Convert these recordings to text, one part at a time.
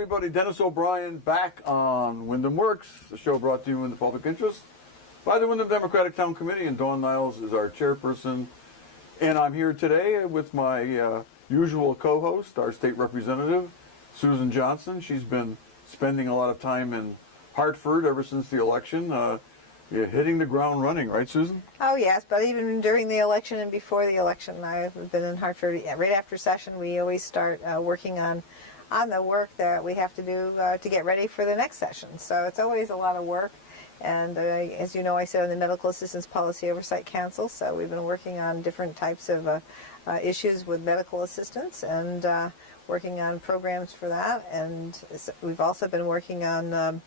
everybody. Dennis O'Brien back on Windham Works, the show brought to you in the public interest by the Windham Democratic Town Committee, and Dawn Niles is our chairperson. And I'm here today with my usual co-host, our state representative, Susan Johnson. She's been spending a lot of time in Hartford ever since the election, hitting the ground running, right, Susan? Oh, yes, but even during the election and before the election, I've been in Hartford. Right after session, we always start working on the work that we have to do to get ready for the next session. So it's always a lot of work. And as you know, I sit on the Medical Assistance Policy Oversight Council, so we've been working on different types of issues with medical assistance and working on programs for that. And we've also been working on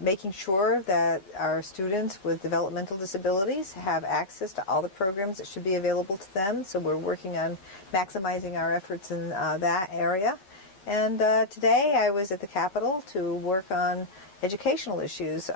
making sure that our students with developmental disabilities have access to all the programs that should be available to them. So we're working on maximizing our efforts in that area. And today I was at the Capitol to work on educational issues.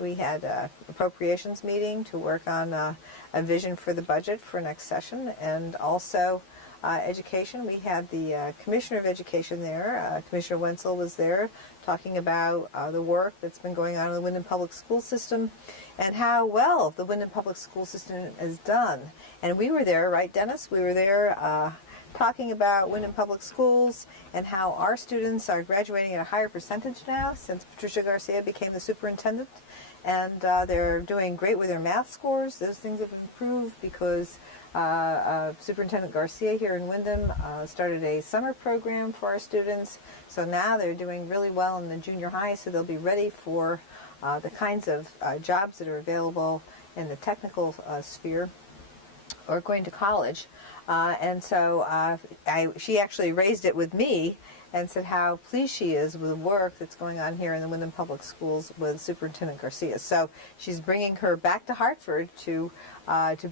We had an appropriations meeting to work on a vision for the budget for next session, and also education. We had the Commissioner of Education there. Commissioner Wenzel was there talking about the work that's been going on in the Windham Public School System and how well the Windham Public School System is done. And we were there, right, Dennis? We were there talking about Windham Public Schools and how our students are graduating at a higher percentage now since Patricia Garcia became the superintendent. And they're doing great with their math scores. Those things have improved because Superintendent Garcia here in Windham started a summer program for our students. So now they're doing really well in the junior high, so they'll be ready for the kinds of jobs that are available in the technical sphere or going to college. And so she actually raised it with me and said how pleased she is with the work that's going on here in the Windham Public Schools with Superintendent Garcia. So she's bringing her back to Hartford to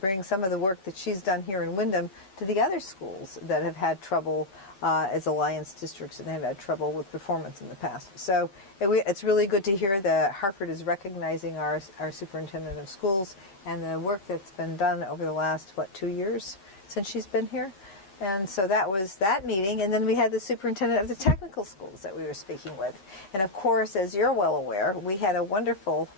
bring some of the work that she's done here in Windham to the other schools that have had trouble as alliance districts and have had trouble with performance in the past. So it's really good to hear that Hartford is recognizing our superintendent of schools and the work that's been done over the last, 2 years since she's been here. And so that was that meeting, and then we had the superintendent of the technical schools that we were speaking with. And of course, as you're well aware, we had a wonderful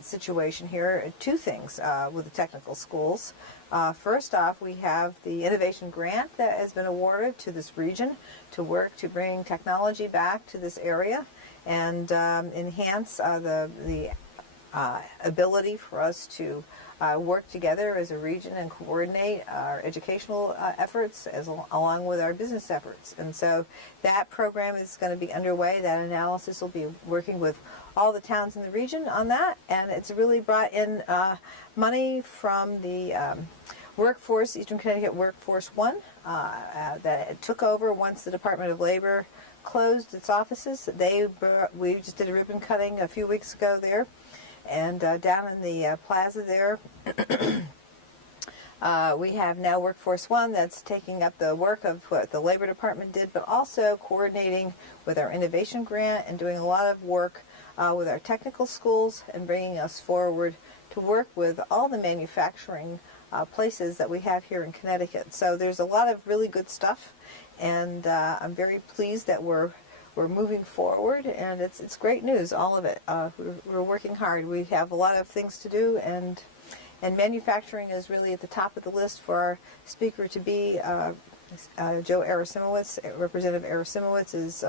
situation here. Two things with the technical schools. First off, we have the innovation grant that has been awarded to this region to work to bring technology back to this area and enhance the ability for us to work together as a region and coordinate our educational efforts along with our business efforts. And so that program is going to be underway. That analysis will be working with all the towns in the region on that, and it's really brought in money from the Workforce, Eastern Connecticut Workforce One, that it took over once the Department of Labor closed its offices. We just did a ribbon cutting a few weeks ago there. And down in the plaza there, we have now Workforce One that's taking up the work of what the Labor Department did, but also coordinating with our innovation grant and doing a lot of work with our technical schools and bringing us forward to work with all the manufacturing places that we have here in Connecticut. So there's a lot of really good stuff, and I'm very pleased that we're moving forward, and it's great news, all of it. We're working hard. We have a lot of things to do, and manufacturing is really at the top of the list for our speaker to be. Joe Arasimowicz, Representative Arasimowicz, is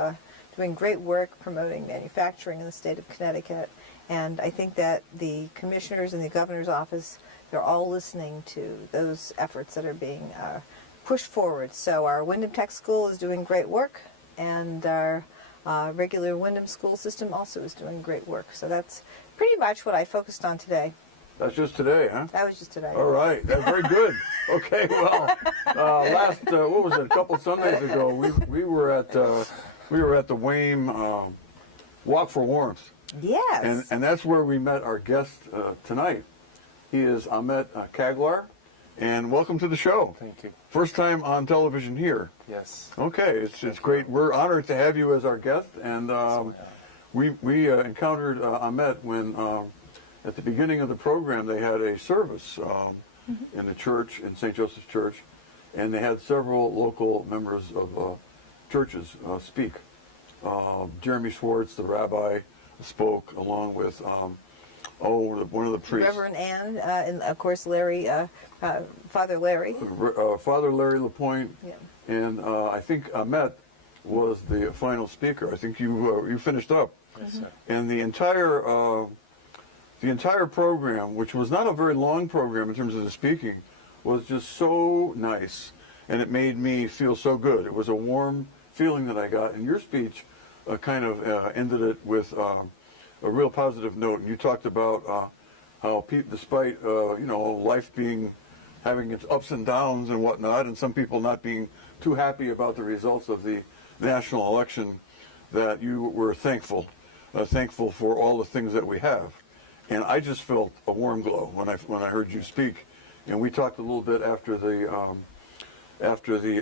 doing great work promoting manufacturing in the state of Connecticut, and I think that the commissioners in the governor's office, they're all listening to those efforts that are being pushed forward. So our Windham Tech School is doing great work, and our regular Windham school system also is doing great work. So that's pretty much what I focused on today. That's just today, huh? That was just today. All right. That's very good. Okay, well, what was it, a couple Sundays ago, we were at the Wayne Walk for Warmth. Yes. And that's where we met our guest tonight. He is Ahmet Caglar. And welcome to the show. Thank you. First time on television here. Yes. Okay, it's great. We're honored to have you as our guest. And we encountered Ahmet when at the beginning of the program they had a service in the church, in St. Joseph's Church, and they had several local members of churches speak. Jeremy Schwartz, the rabbi, spoke along with one of the priests. Reverend Ann, and of course Larry, Father Larry. Father Larry LaPointe, Yeah. and I think Ahmet was the final speaker. I think you finished up. Yes, sir. And the entire program, which was not a very long program in terms of the speaking, was just so nice, and it made me feel so good. It was a warm feeling that I got, and your speech kind of ended it with a real positive note. And you talked about how despite life having its ups and downs and whatnot, and some people not being too happy about the results of the national election, that you were thankful for all the things that we have. And I just felt a warm glow when I heard you speak. And we talked a little bit after the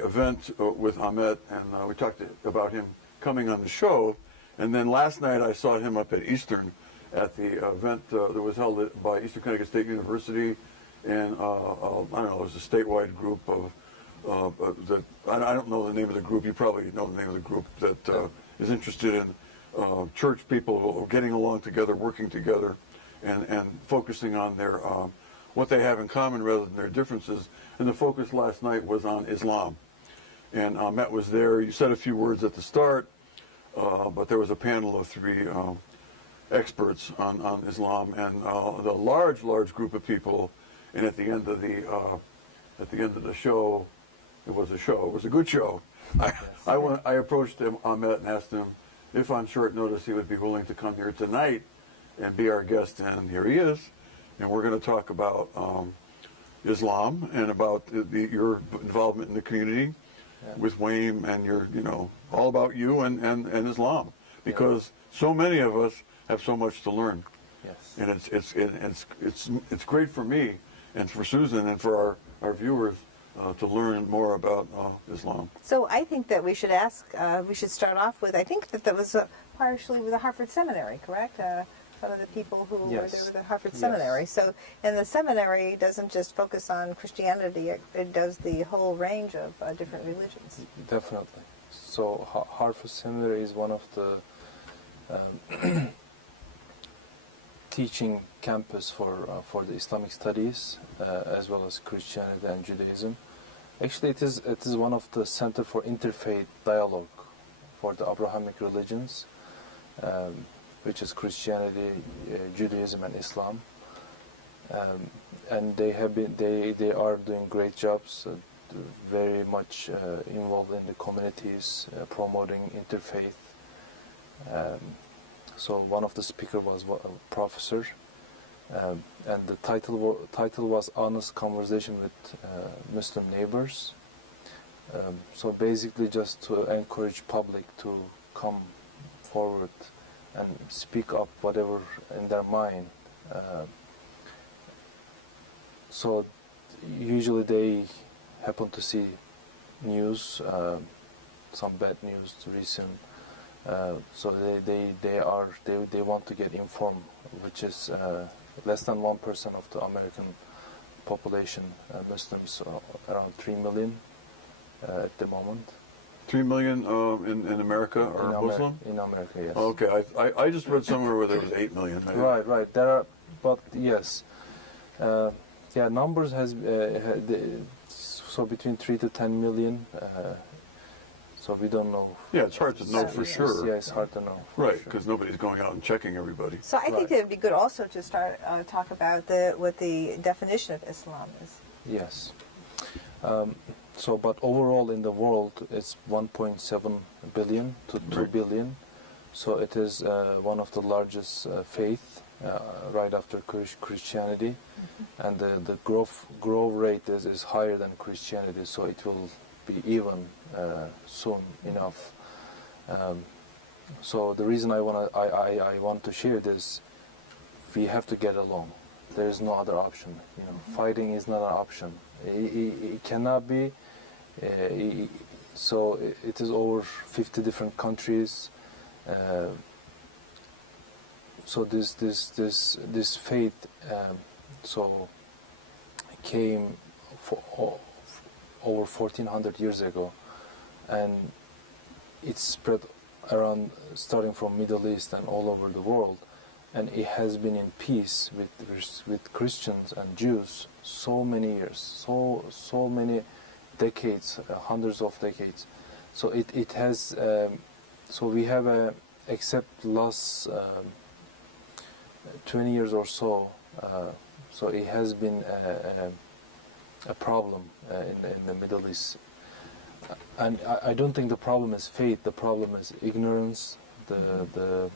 event with Ahmet, and we talked about him coming on the show. And then last night I saw him up at Eastern at the event that was held by Eastern Connecticut State University, and I don't know, it was a statewide group of I don't know the name of the group. You probably know the name of the group that is interested in church people getting along together, working together, and focusing on their what they have in common rather than their differences. And the focus last night was on Islam. And Ahmet was there. You said a few words at the start, but there was a panel of three experts on Islam, and the large group of people. And at the end of the show, it was a show. It was a good show. I approached him, Ahmet, and asked him if on short notice he would be willing to come here tonight and be our guest, and here he is. And we're going to talk about Islam and about your involvement in the community with Wayne, and all about you and Islam, because so many of us have so much to learn. Yes. And it's great for me and for Susan and for our viewers to learn more about Islam. So I think that we should start off with, I think that was partially with the Hartford Seminary, correct? Some of the people who were there with the Hartford Seminary. So, and the seminary doesn't just focus on Christianity, it does the whole range of different religions. Definitely. So Hartford Seminary is one of the teaching campus for the Islamic studies as well as Christianity and Judaism. Actually, it is one of the center for interfaith dialogue for the Abrahamic religions, which is Christianity, Judaism, and Islam. And they are doing great jobs, very much involved in the communities, promoting interfaith. So one of the speakers was a professor, and the title was Honest Conversation with Muslim Neighbors. So basically just to encourage public to come forward and speak up whatever in their mind. So usually they happen to see news, some bad news recent. So they want to get informed, which is less than 1% of the American population, Muslims, around 3 million at the moment. 3 million in America are Muslim? In America, yes. Okay, I just read somewhere where there was 8 million. Right. There are, but yes, numbers has so between 3 to 10 million. So we don't know. Yeah, it's hard to know for sure. Yeah, it's hard to know. Right, because nobody's going out and checking everybody. So I think it would be good also to start talk about what the definition of Islam is. Yes. But overall in the world, it's 1.7 billion to 2 billion. So it is one of the largest faith, right after Christianity, and the growth rate is higher than Christianity. So it will be even soon enough. So the reason I want to share this, we have to get along. There is no other option. Fighting is not an option. It cannot be. So it is over 50 different countries. So this faith came for over 1400 years ago, and it spread around, starting from Middle East and all over the world, and it has been in peace with Christians and Jews so many years, so many decades, hundreds of decades. So it has. So we have except last 20 years or so. So it has been a problem in the Middle East. And I don't think the problem is faith. The problem is ignorance, the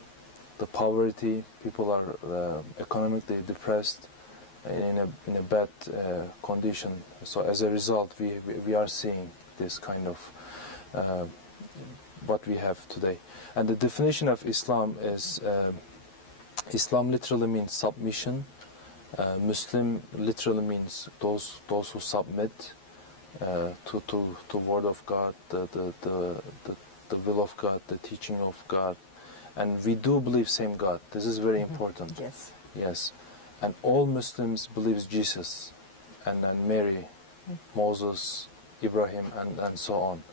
poverty. People are economically depressed, in a bad condition. So as a result, we are seeing this kind of what we have today. And the definition of Islam is Islam literally means submission. Muslim literally means those who submit to word of God, the will of God, the teaching of God, and we do believe same God. This is very important. Yes. Yes, and all Muslims believes Jesus, and Mary, Moses, Ibrahim, and so on.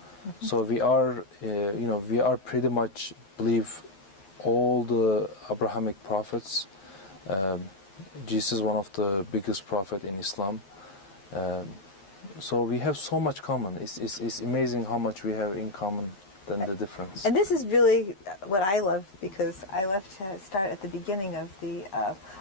So we are, we are pretty much believe all the Abrahamic prophets. Jesus is one of the biggest prophet in Islam. So we have so much common. It's amazing how much we have in common than the difference. And this is really what I love, because I love to start at the beginning of the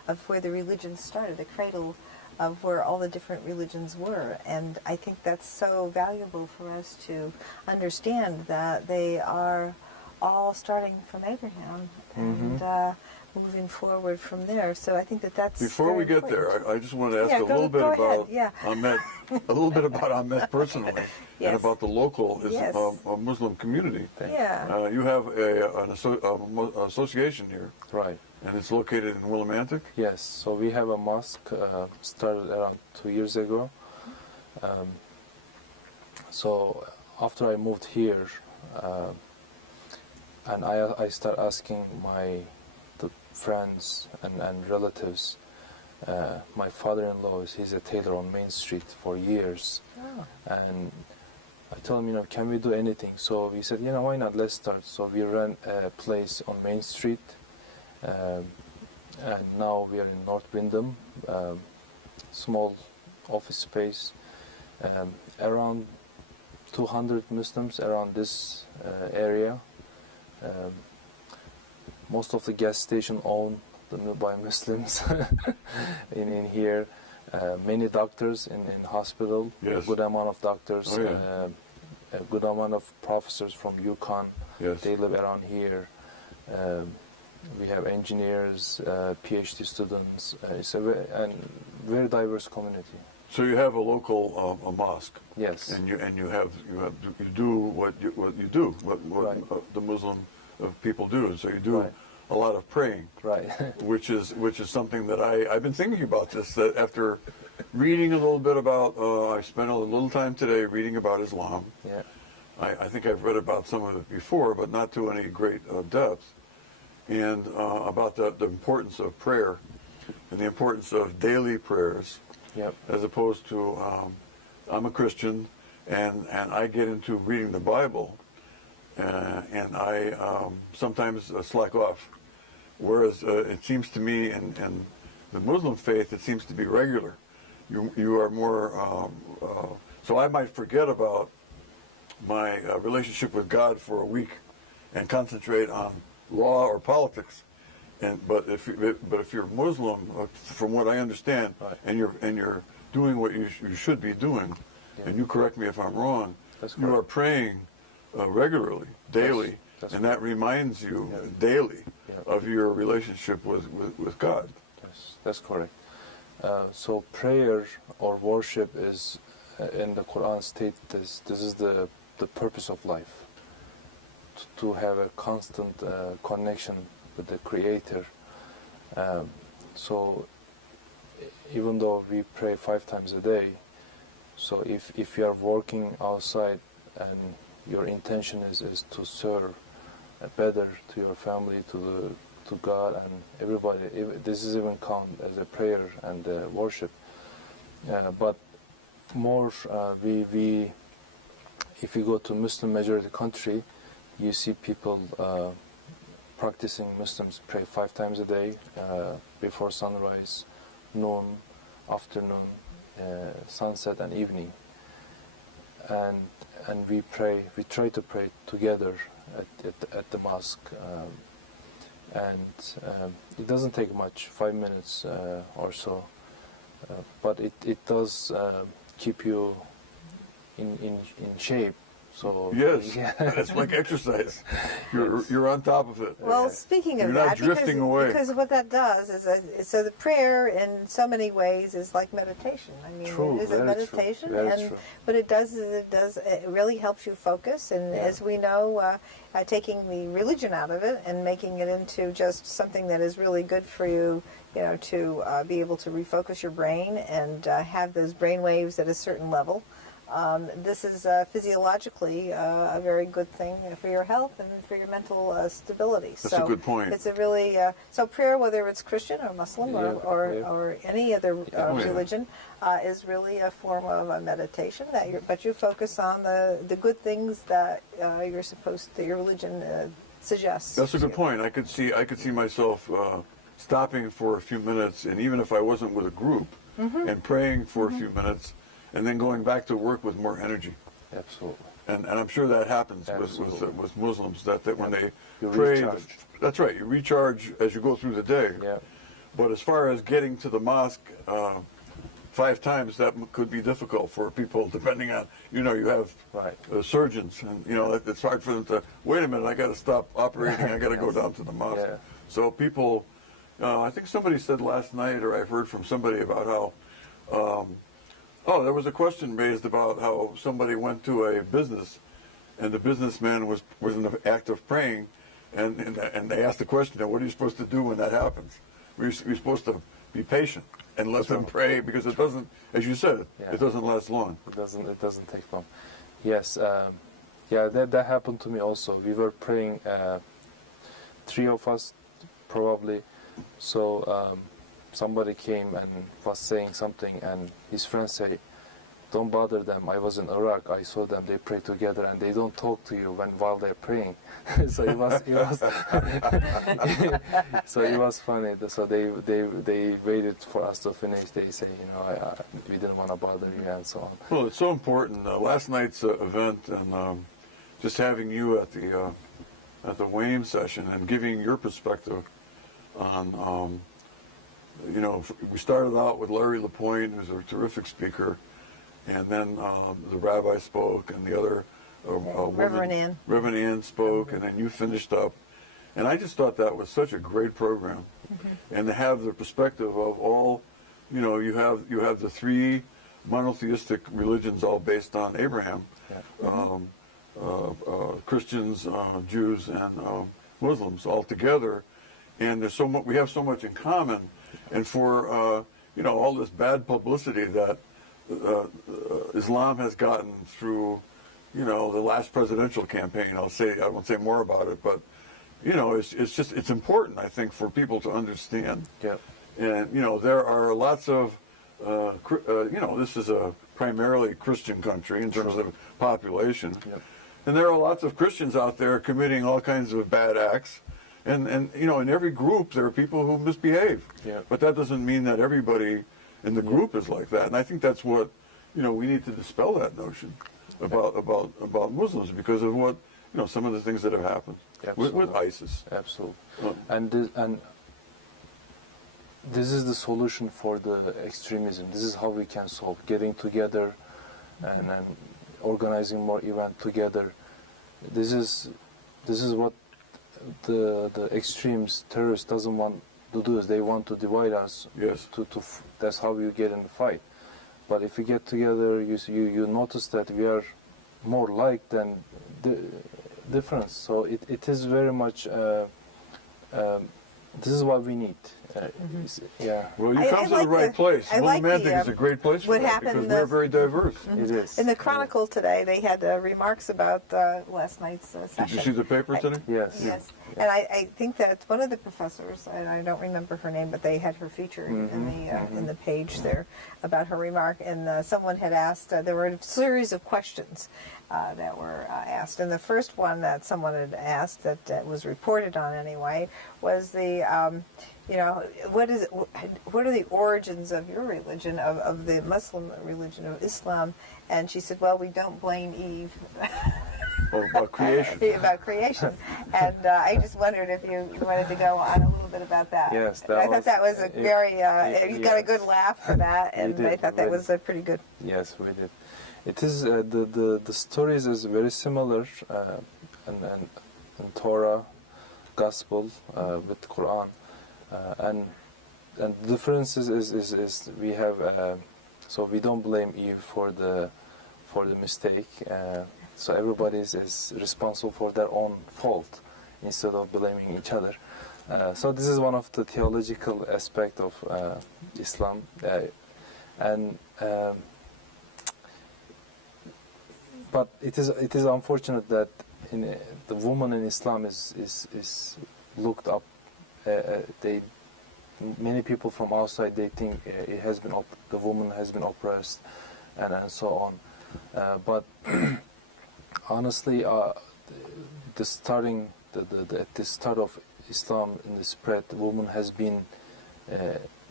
of where the religions started, the cradle of where all the different religions were. And I think that's so valuable for us to understand that they are all starting from Abraham and moving forward from there. So I think that's Before we get there, I just want to ask a little bit about Ahmet, a little bit about Ahmet personally, and about the local a Muslim community. Yeah. You have an association here, Right. and it's located in Willimantic. Yes. So we have a mosque started around 2 years ago. So after I moved here, and I start asking the friends and relatives. My father-in-law he's a tailor on Main Street for years, and I told him, can we do anything? So he said, why not? Let's start. So we ran a place on Main Street, and now we are in North Windham, small office space, around 200 Muslims around this area. Most of the gas station owned by Muslims in here. Many doctors in hospital. Yes. A good amount of doctors. Oh, yeah. A good amount of professors from UConn. Yes. They live around here. We have engineers, PhD students. It's a very diverse community. So you have a local a mosque. Yes. And you do what you do, what Right. the Muslim people do. So you do a lot of praying. Right. which is something that I've been thinking about this. That after reading a little bit about, I spent a little time today reading about Islam. Yeah. I think I've read about some of it before, but not to any great depth. And about the importance of prayer and the importance of daily prayers. Yep. As opposed to, I'm a Christian, and I get into reading the Bible, and I sometimes slack off. Whereas it seems to me, in the Muslim faith, it seems to be regular. You are more, so I might forget about my relationship with God for a week and concentrate on law or politics. But if you're Muslim, from what I understand, and you're doing what you should be doing, and you correct me if I'm wrong, you are praying regularly, daily, and that reminds you daily of your relationship with God. Yes, that's correct. So prayer or worship is, in the Quran states this is the purpose of life, to have a constant connection with the Creator. So even though we pray 5 times a day, so if you are working outside and your intention is to serve better to your family, to God and everybody, this is even count as a prayer and worship. But more, if you go to Muslim majority country, you see people practicing. Muslims pray 5 times a day, before sunrise, noon, afternoon, sunset, and evening. And we pray. We try to pray together at the mosque, and it doesn't take much, 5 minutes or so, but it does keep you in shape. So Yes, yeah. it's like exercise. You're on top of it. Well, speaking of You're that, not drifting away. because what that does is, so the prayer in so many ways is like meditation. I mean, True, it is a very meditation, true, very and true. what it does is it really helps you focus. And Yeah. as we know, taking the religion out of it and making it into just something that is really good for you, you know, to be able to refocus your brain and have those brain waves at a certain level. This is physiologically a very good thing for your health and for your mental stability. That's a good point. It's a really so prayer, whether it's Christian or Muslim Yeah. or any other Yeah. religion, is really a form of a meditation. But you focus on the good things that that your religion suggests. That's a good point. I could see myself stopping for a few minutes, and even if I wasn't with a group, and praying for a few minutes, and then going back to work with more energy. Absolutely. And I'm sure that happens Absolutely. with Muslims, that when they You pray, recharge. that's right, you recharge as you go through the day. Yeah. But as far as getting to the mosque 5 times, that could be difficult for people, depending on, you have Right. surgeons, and it's hard for them to, wait a minute, I got to stop operating, I got to go down to the mosque. Yeah. So people, I think somebody said last night, or I've heard from somebody about how, there was a question raised about how somebody went to a business, and the businessman was in the act of praying, and they asked the question, what are you supposed to do when that happens? We're supposed to be patient and let them pray, because it doesn't, as you said, Yeah. it doesn't last long. It doesn't take long. Yes. That happened to me also. We were praying, 3 of us probably. So somebody came and was saying something, and his friends say, "Don't bother them. I was in Iraq. I saw them. They pray together, and they don't talk to you while they're praying." So it was so it was funny. So they waited for us to finish. They say, we didn't want to bother you, and so on. Well, it's so important. Last night's event, and just having you at the Wayne session and giving your perspective on, we started out with Larry LaPointe, who's a terrific speaker, and then the rabbi spoke, and the other Reverend Ann spoke, and then you finished up. And I just thought that was such a great program. And to have the perspective of all, you have the 3 monotheistic religions all based on Abraham, Christians, Jews, and Muslims all together. And there's we have so much in common. And for all this bad publicity that Islam has gotten through, the last presidential campaign, I won't say more about it, but it's important, I think, for people to understand. Yeah. And there are lots of this is a primarily Christian country in terms of population, and there are lots of Christians out there committing all kinds of bad acts. And in every group there are people who misbehave, but that doesn't mean that everybody in the group is like that. And I think that's what we need to dispel that notion about Muslims, because of what some of the things that have happened with ISIS. Absolutely. And this is the solution for the extremism. This is how we can solve: getting together and organizing more events together. This is what the extremes, terrorists doesn't want to do. Is they want to divide us. Yes. That's how you get in the fight. But if we get together, you notice that we are more like than difference. So it is very much. This is what we need, Yeah, Well, you I come to the like right place. I like Willimantic is a great place for what that happened because we're very diverse. it is. In the Chronicle today, they had remarks about last night's session. Did you see the paper today? Yes. Yes, and I think that one of the professors, and I don't remember her name, but they had her featured in the page there about her remark. And someone had asked, there were a series of questions that were asked, and the first one that someone had asked that was reported on anyway was the, what are the origins of your religion, of the Muslim religion of Islam? And she said, well, we don't blame Eve. Oh, about creation. About creation. And I just wondered if you wanted to go on a little bit about that. Yes, I thought that was a very, you got a good laugh for that, and did, I thought that was pretty good. Yes, we did. It is the stories is very similar in Torah, Gospel with Quran, and the difference is we have so we don't blame Eve for the mistake. So everybody is responsible for their own fault instead of blaming each other. So this is one of the theological aspect of Islam, but it is unfortunate that the woman in Islam is looked up. Many people from outside, they think the woman has been oppressed and so on. But honestly, at the start of Islam in the spread, the woman has been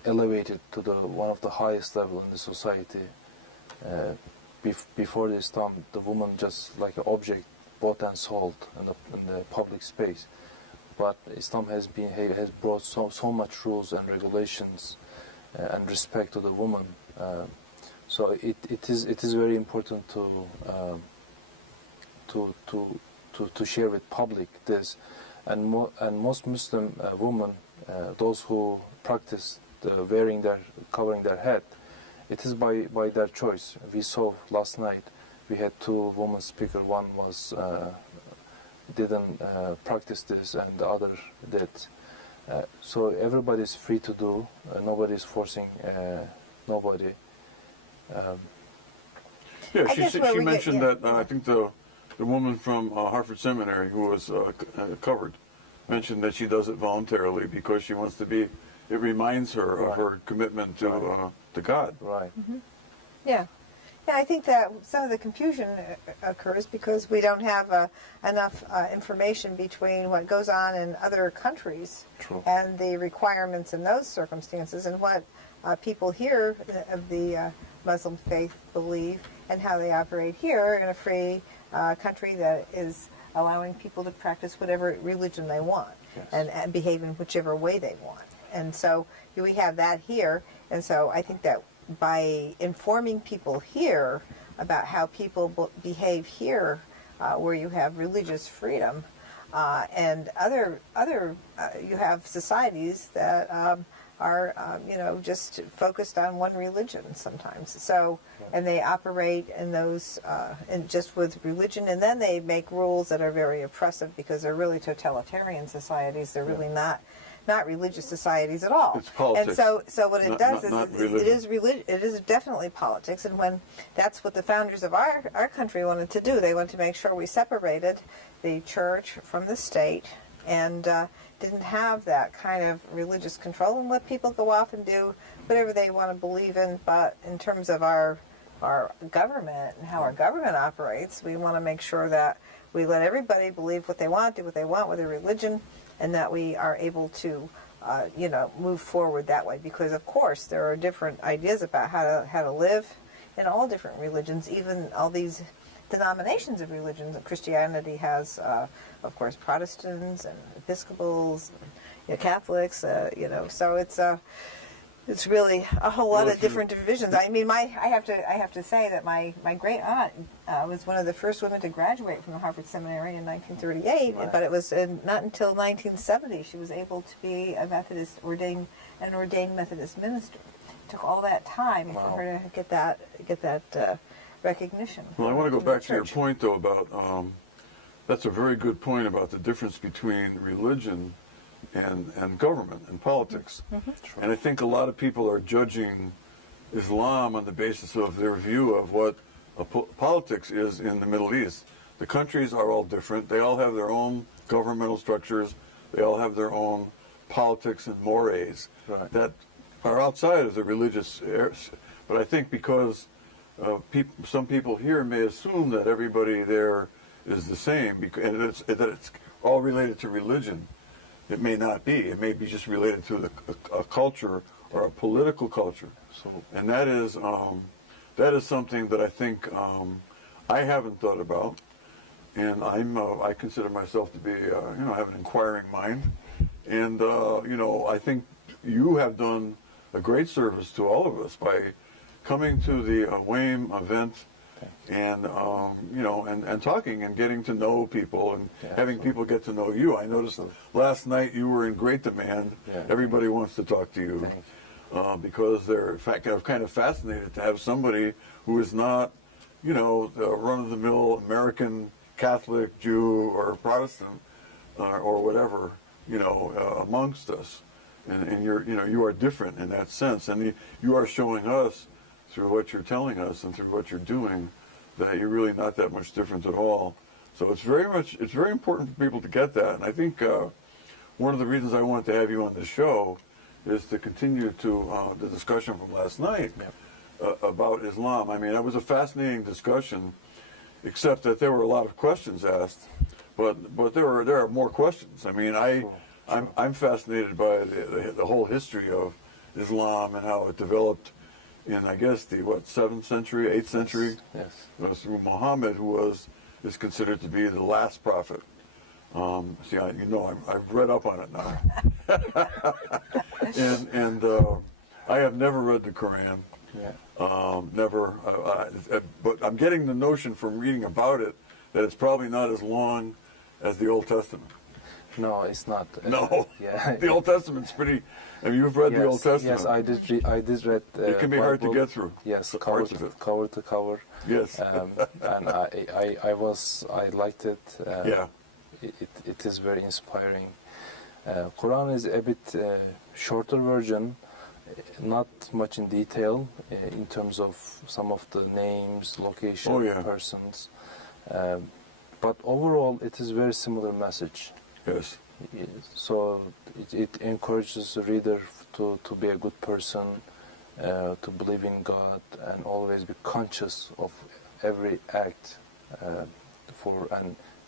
elevated to one of the highest level in the society. Before the Islam, the woman just like an object bought and sold in the public space. But Islam has brought so much rules and regulations and respect to the woman. So it is very important to share with public this, and most Muslim women, those who practice covering their head, it is by their choice. We saw last night we had two women speakers. One was didn't practice this, and the other did. So everybody is free to do. Nobody is forcing nobody. Yeah, she mentioned that I think the woman from Harvard Seminary who was covered mentioned that she does it voluntarily because she wants to be. It reminds her of her commitment to God. Right. Mm-hmm. Yeah. Yeah, I think that some of the confusion occurs because we don't have enough information between what goes on in other countries and the requirements in those circumstances and what people here of the Muslim faith believe and how they operate here in a free country that is allowing people to practice whatever religion they want and behave in whichever way they want. And so we have that here, and so I think that by informing people here about how people behave here, where you have religious freedom, and other you have societies that are just focused on one religion sometimes. So and they operate in those and just with religion, and then they make rules that are very oppressive because they're really totalitarian societies. They're really not religious societies at all. It's politics. And so what it does is it is definitely politics, and when that's what the founders of our country wanted to do. They wanted to make sure we separated the church from the state and didn't have that kind of religious control and let people go off and do whatever they want to believe in. But in terms of our government and how our government operates, we want to make sure that we let everybody believe what they want, do what they want with their religion, and that we are able to, move forward that way. Because of course there are different ideas about how to live in all different religions, even all these denominations of religions. Christianity has, of course, Protestants and Episcopals, and, Catholics. So it's really a whole lot of different divisions. I mean, I have to say that my great aunt was one of the first women to graduate from the Harvard Seminary in 1938, but it was not until 1970 she was able to be a ordained Methodist minister. It took all that time for her to get that recognition. Well, I want to go back to your point though about that's a very good point about the difference between religion and government and politics. And I think a lot of people are judging Islam on the basis of their view of what politics is in the Middle East. The countries are all different. They all have their own governmental structures. They all have their own politics and mores that are outside of the religious areas. But I think because some people here may assume that everybody there is the same, and that it's all related to religion. It may not be. It may be just related to a culture or a political culture. And that is something that I think I haven't thought about. And I consider myself to be, have an inquiring mind. And, I think you have done a great service to all of us by coming to the WAME event and, and talking and getting to know people and having people get to know you. I noticed last night you were in great demand. Everybody wants to talk to you because they're kind of fascinated to have somebody who is not, the run-of-the-mill American Catholic, Jew, or Protestant, or whatever, amongst us. And you are different in that sense. And you are showing us through what you're telling us and through what you're doing that you're really not that much different at all. So it's very important for people to get that. And I think one of the reasons I wanted to have you on the show is to continue to the discussion from last night about Islam. I mean, that was a fascinating discussion, except that there were a lot of questions asked, but there are more questions. I mean, I'm fascinated by the whole history of Islam and how it developed in, I guess, the 7th century, 8th century, through Muhammad, who is considered to be the last prophet. I've read up on it now, and I have never read the Quran. Never, but I'm getting the notion from reading about it that it's probably not as long as the Old Testament. No, it's not. No, the Old Testement's pretty. I mean, you've read the Old Testament. Yes, I did read. It can be hard to get through. Yes, cover to cover. Yes, and I liked it. It is very inspiring. Quran is a bit shorter version. Not much in detail in terms of some of the names, location, persons, but overall it is very similar message. Yes. So it encourages the reader to be a good person, to believe in God, and always be conscious of every act and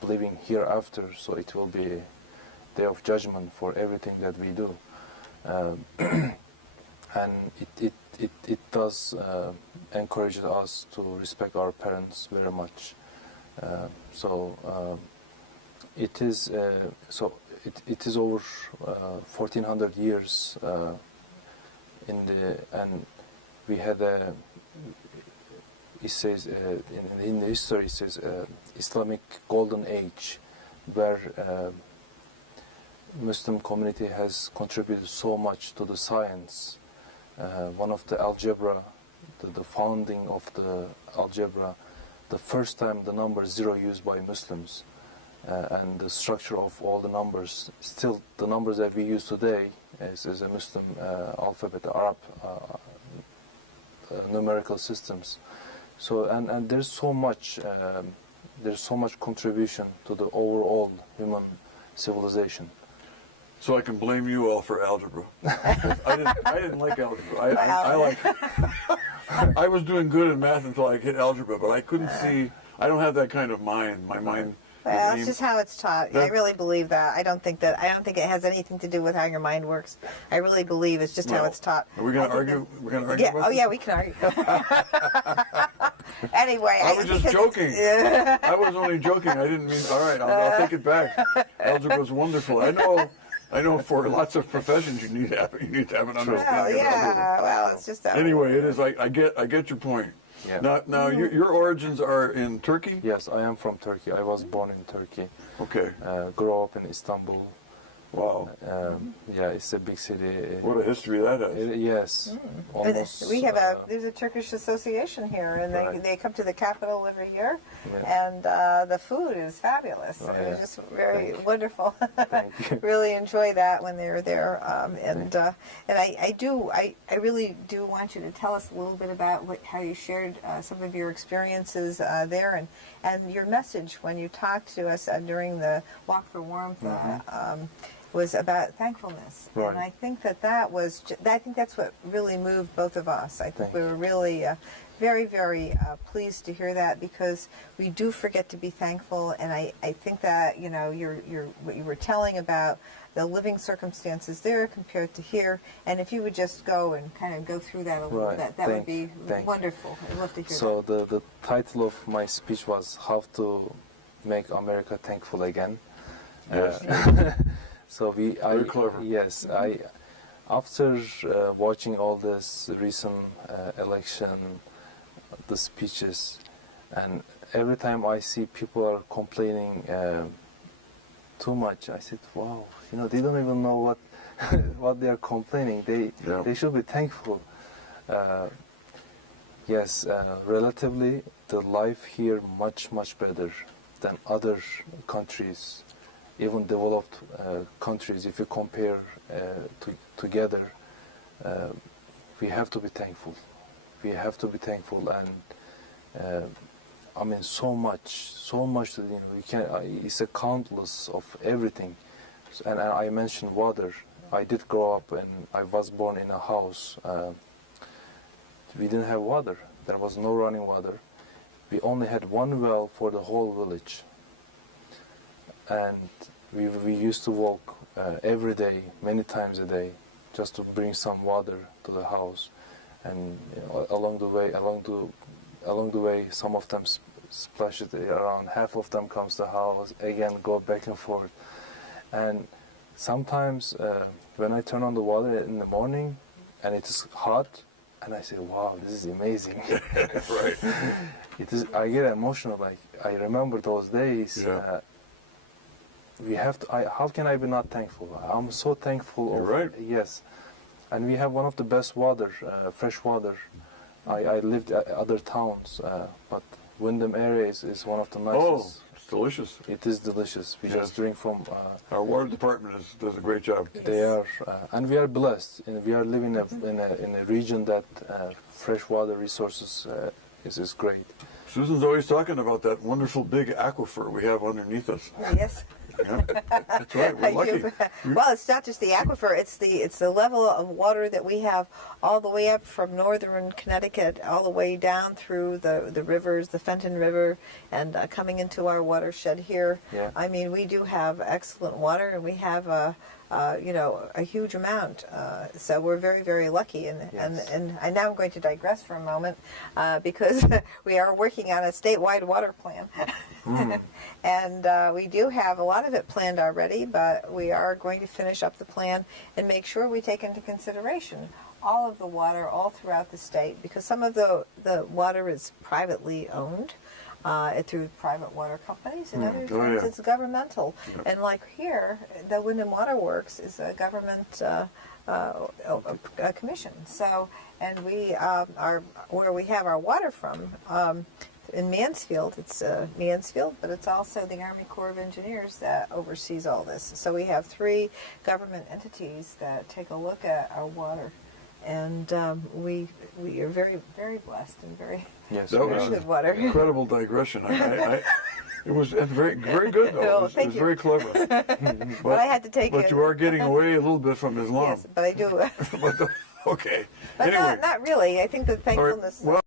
believing hereafter. So it will be a day of judgment for everything that we do. And it does encourage us to respect our parents very much. It is over 1400 years and we had it says in the history, it says Islamic golden age, where Muslim community has contributed so much to the science. One of the algebra, the founding of the algebra, the first time the number 0 used by Muslims, and the structure of all the numbers, still the numbers that we use today is a Muslim alphabet, Arab numerical systems. So and there's so much contribution to the overall human civilization. So I can blame you all for algebra. I didn't like algebra. I was doing good in math until I hit algebra, but I couldn't see. I don't have that kind of mind. My mind. Well, it's just how it's taught. I really believe that. I don't think it has anything to do with how your mind works. I really believe it's just how it's taught. Are we going to argue? We're going to argue. Yeah. Oh yeah, we can argue. Anyway, I was just joking. I was only joking. I didn't mean. All right, I'll take it back. Algebra is wonderful. I know for lots of professions you need to have an understanding. Well, it's just that. Anyway, it is. I get your point. Yeah. Now your origins are in Turkey? Yes, I am from Turkey. I was born in Turkey. Okay. Grew up in Istanbul. Wow. Yeah, it's a big city. What a history that has. Yes, almost. We have there's a Turkish association here, and Right. they come to the capital every year, Yeah. and the food is fabulous. Oh, It was yeah. just very wonderful. Thank you. Really enjoy that when they're there, and I really do want you to tell us a little bit about how you shared some of your experiences there, and your message when you talked to us during the Walk for Warmth. Was about thankfulness, Right. and I think that was I think that's what really moved both of us. I think Thank we were really very, very pleased to hear that, because we do forget to be thankful, and I think that what you were telling about the living circumstances there compared to here, and if you would just go and kind of go through that a little Right. bit, that would be Thank you. wonderful. I'd love to hear So that. the title of my speech was "How to Make America Thankful Again." Yes. So Very clever. Yes, after watching all this recent election, the speeches, and every time I see people are complaining too much, I said, "Wow, they don't even know what what they are complaining. They should be thankful." Yes, relatively, the life here much better than other countries. Even developed countries, if you compare together, we have to be thankful. We have to be thankful, and I mean, so much. We can. It's a countless of everything. And I mentioned water. I did grow up, and I was born in a house. We didn't have water. There was no running water. We only had one well for the whole village. And we used to walk every day, many times a day, just to bring some water to the house. And along the way, some of them splash it around. Half of them comes to the house again, go back and forth. And sometimes when I turn on the water in the morning, and it is hot, and I say, "Wow, this is amazing." Right. It is. I get emotional. Like, I remember those days. Yeah. We have to. How can I be not thankful? I'm so thankful. You're right. Yes, and we have one of the best water, fresh water. I lived at other towns, but Windham area is one of the nicest. Oh, it's delicious. It is delicious. We Yes. just drink from. Our water department does a great job. They are, and we are blessed. And we are living in a region that fresh water resources is great. Susan's always talking about that wonderful big aquifer we have underneath us. Yes. Yeah. That's right. We're lucky. Well, it's not just the aquifer; it's the level of water that we have all the way up from northern Connecticut, all the way down through the rivers, the Fenton River, and coming into our watershed here. Yeah. I mean, we do have excellent water, and we have a huge amount. So we're very, very lucky. And now I'm going to digress for a moment because we are working on a statewide water plan. And we do have a lot of it planned already, but we are going to finish up the plan and make sure we take into consideration all of the water all throughout the state, because some of the water is privately owned through private water companies, and other times it's governmental. And like here, the Windham Water Works is a government commission. So, and we are where we have our water from. In Mansfield, it's Mansfield, but it's also the Army Corps of Engineers that oversees all this. So we have 3 government entities that take a look at our water, and we are very, very blessed and very, That was good water. Incredible digression. It was very, very good, though. No, it thank was you. very clever. But I had to take But it. you are getting away a little bit from Islam. Yes, but I do. Okay. But Anyway. not really. I think that thankfulness. All right.